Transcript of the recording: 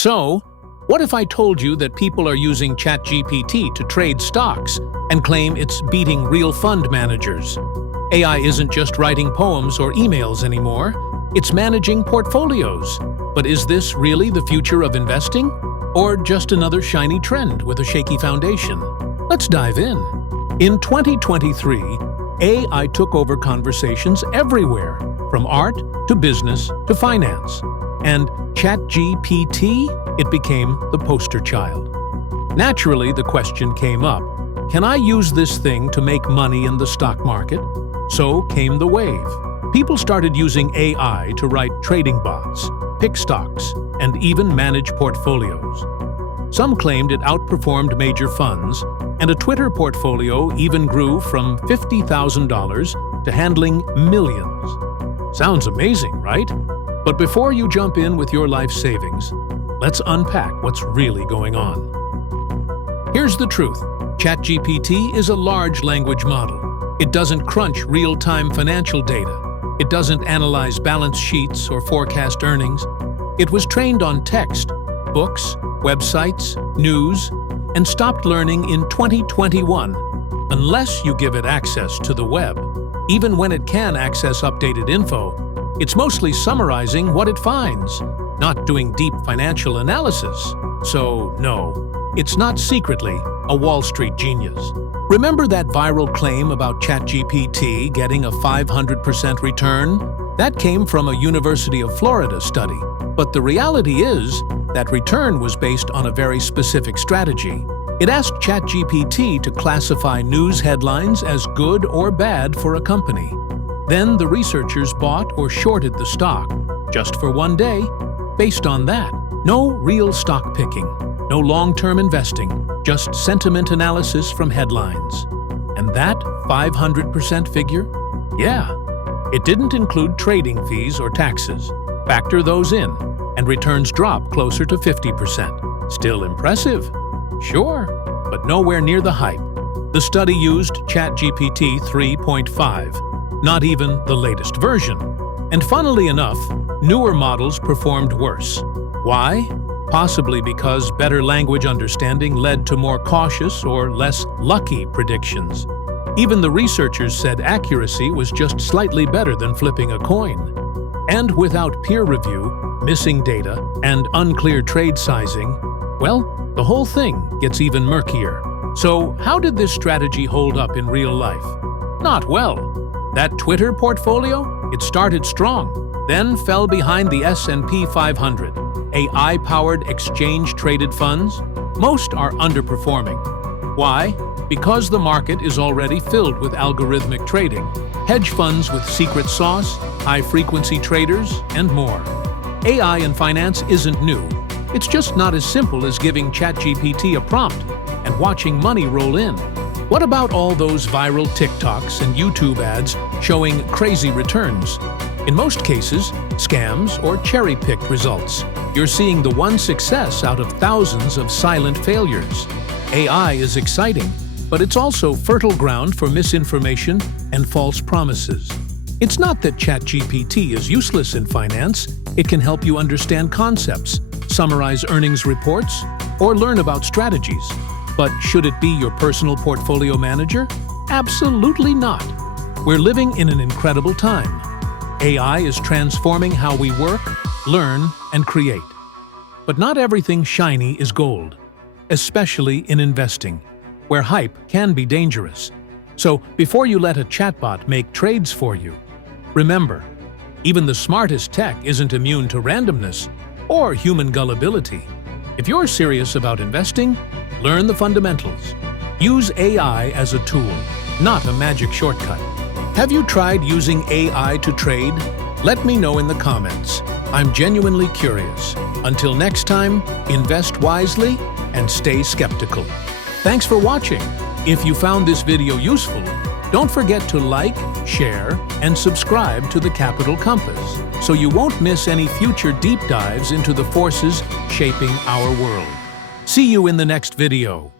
So, what if I told you that people are using ChatGPT to trade stocks and claim it's beating real fund managers? AI isn't just writing poems or emails anymore, it's managing portfolios. But is this really the future of investing? Or just another shiny trend with a shaky foundation? Let's dive in. In 2023, AI took over conversations everywhere, from art to business to finance. And ChatGPT, it became the poster child. Naturally, the question came up, can I use this thing to make money in the stock market? So came the wave. People started using AI to write trading bots, pick stocks, and even manage portfolios. Some claimed it outperformed major funds, and a Twitter portfolio even grew from $50,000 to handling millions. Sounds amazing, right? But before you jump in with your life savings, let's unpack what's really going on. Here's the truth. ChatGPT is a large language model. It doesn't crunch real-time financial data. It doesn't analyze balance sheets or forecast earnings. It was trained on text, books, websites, news, and stopped learning in 2021, unless you give it access to the web. Even when it can access updated info, it's mostly summarizing what it finds, not doing deep financial analysis. So, no, it's not secretly a Wall Street genius. Remember that viral claim about ChatGPT getting a 500% return? That came from a University of Florida study. But the reality is, that return was based on a very specific strategy. It asked ChatGPT to classify news headlines as good or bad for a company. Then the researchers bought or shorted the stock, just for one day, based on that. No real stock picking, no long-term investing, just sentiment analysis from headlines. And that 500% figure? Yeah, it didn't include trading fees or taxes. Factor those in, and returns drop closer to 50%. Still impressive? Sure, but nowhere near the hype. The study used ChatGPT 3.5, not even the latest version. And funnily enough, newer models performed worse. Why? Possibly because better language understanding led to more cautious or less lucky predictions. Even the researchers said accuracy was just slightly better than flipping a coin. And without peer review, missing data, and unclear trade sizing, well, the whole thing gets even murkier. So how did this strategy hold up in real life? Not well. That Twitter portfolio? It started strong, then fell behind the S&P 500. AI-powered exchange-traded funds? Most are underperforming. Why? Because the market is already filled with algorithmic trading, hedge funds with secret sauce, high-frequency traders, and more. AI in finance isn't new. It's just not as simple as giving ChatGPT a prompt and watching money roll in. What about all those viral TikToks and YouTube ads showing crazy returns? In most cases, scams or cherry-picked results. You're seeing the one success out of thousands of silent failures. AI is exciting, but it's also fertile ground for misinformation and false promises. It's not that ChatGPT is useless in finance. It can help you understand concepts, summarize earnings reports, or learn about strategies. But should it be your personal portfolio manager? Absolutely not. We're living in an incredible time. AI is transforming how we work, learn, and create. But not everything shiny is gold, especially in investing, where hype can be dangerous. So before you let a chatbot make trades for you, remember, even the smartest tech isn't immune to randomness or human gullibility. If you're serious about investing, learn the fundamentals. Use AI as a tool, not a magic shortcut. Have you tried using AI to trade? Let me know in the comments. I'm genuinely curious. Until next time, invest wisely and stay skeptical. Thanks for watching. If you found this video useful, don't forget to like, share, and subscribe to the Capital Compass so you won't miss any future deep dives into the forces shaping our world. See you in the next video.